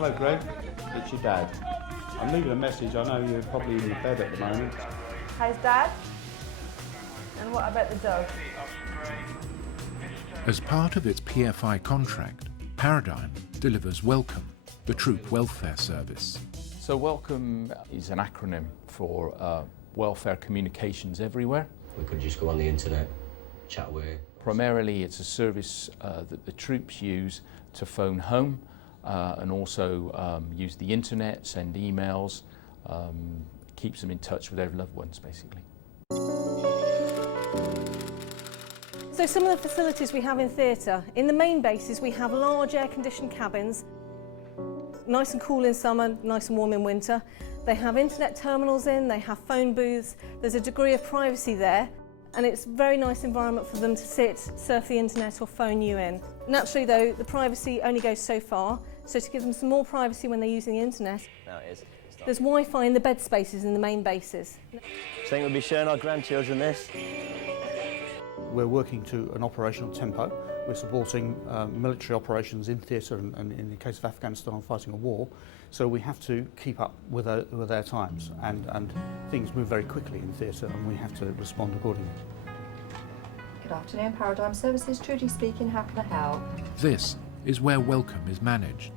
Hello Greg, it's your dad. I'm leaving a message, I know you're probably in the bed at the moment. How's Dad? And what about the dog? As part of its PFI contract, Paradigm delivers WelComE, the troop welfare service. So WelComE is an acronym for Welfare Communications Everywhere. We could just go on the internet, chat away. Primarily it's a service that the troops use to phone home and also use the internet, send emails, keeps them in touch with their loved ones basically. So some of the facilities we have in theatre, in the main bases we have large air-conditioned cabins, nice and cool in summer, nice and warm in winter. They have internet terminals in, they have phone booths, there's a degree of privacy there, and it's a very nice environment for them to sit, surf the internet or phone you in. Naturally though, the privacy only goes so far, so to give them some more privacy when they're using the internet, there's Wi-Fi in the bed spaces in the main bases. Do you think we'll be showing our grandchildren this? We're working to an operational tempo. We're supporting military operations in theatre and in the case of Afghanistan fighting a war, so we have to keep up with their times and things move very quickly in theatre and we have to respond accordingly. Good afternoon, Paradigm Services, Trudy speaking, how can I help? This is where WelComE is managed.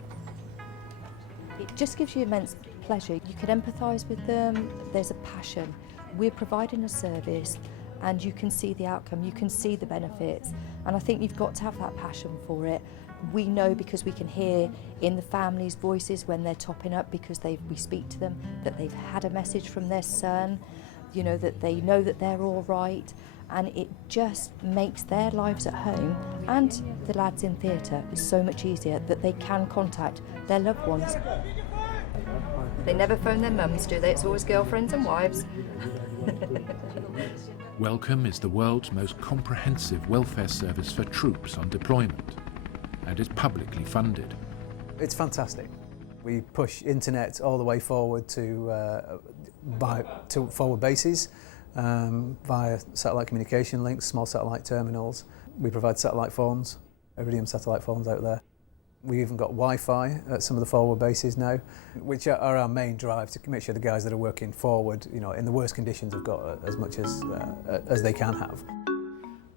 It just gives you immense pleasure. You can empathise with them, there's a passion. We're providing a service and you can see the outcome, you can see the benefits, and I think you've got to have that passion for it. We know because we can hear in the families' voices when they're topping up because we speak to them, that they've had a message from their son, you know, that they know that they're all right, and it just makes their lives at home and the lads in theatre so much easier that they can contact their loved ones. They never phone their mums, do they? It's always girlfriends and wives. WelComE is the world's most comprehensive welfare service for troops on deployment and is publicly funded. It's fantastic. We push internet all the way forward to forward bases via satellite communication links, small satellite terminals. We provide satellite phones, Iridium satellite phones out there. We've even got Wi-Fi at some of the forward bases now, which are our main drive to make sure the guys that are working forward, you know, in the worst conditions have got as much as they can have.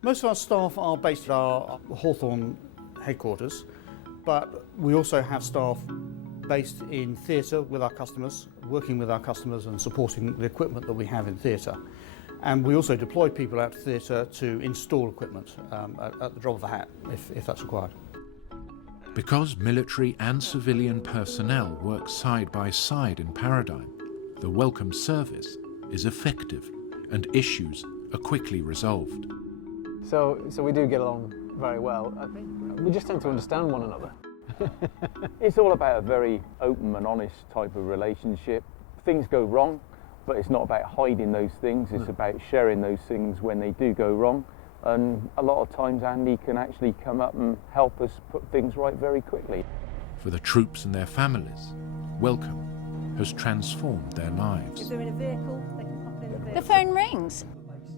Most of our staff are based at our Hawthorne headquarters, but we also have staff based in theatre with our customers, working with our customers and supporting the equipment that we have in theatre. And we also deploy people out to theatre to install equipment at the drop of a hat, if that's required. Because military and civilian personnel work side by side in Paradigm, the WelComE service is effective and issues are quickly resolved. So we do get along very well. I think we just tend to understand one another. It's all about a very open and honest type of relationship. Things go wrong, but it's not about hiding those things, it's about sharing those things when they do go wrong. And a lot of times Andy can actually come up and help us put things right very quickly. For the troops and their families, WelComE has transformed their lives. If they're in a vehicle, they can pop in the vehicle. The phone rings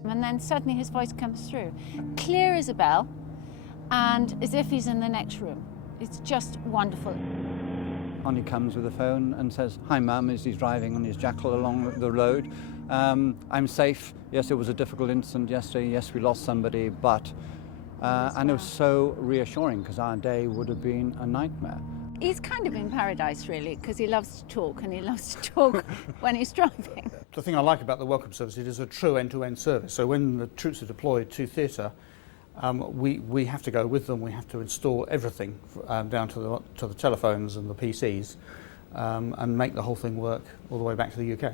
and then suddenly his voice comes through, clear as a bell and as if he's in the next room. It's just wonderful. On he comes with the phone and says, "Hi Mum," as he's driving on his jackal along the road. "I'm safe. Yes, it was a difficult incident yesterday. Yes, we lost somebody, but..." and it was so reassuring because our day would have been a nightmare. He's kind of in paradise really because he loves to talk and he loves to talk when he's driving. The thing I like about the WelComE service, it is a true end-to-end service. So when the troops are deployed to theatre, we have to go with them. We have to install everything down to the telephones and the PCs and make the whole thing work all the way back to the UK.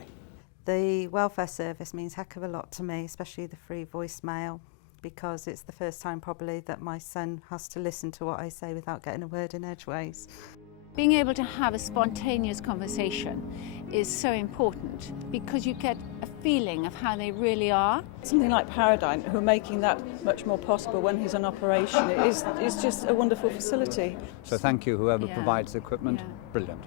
The welfare service means a heck of a lot to me, especially the free voicemail, because it's the first time probably that my son has to listen to what I say without getting a word in edgeways. Being able to have a spontaneous conversation is so important because you get a feeling of how they really are. Something like Paradigm, who are making that much more possible when he's on operation, is just a wonderful facility. So thank you, whoever provides the equipment. Brilliant.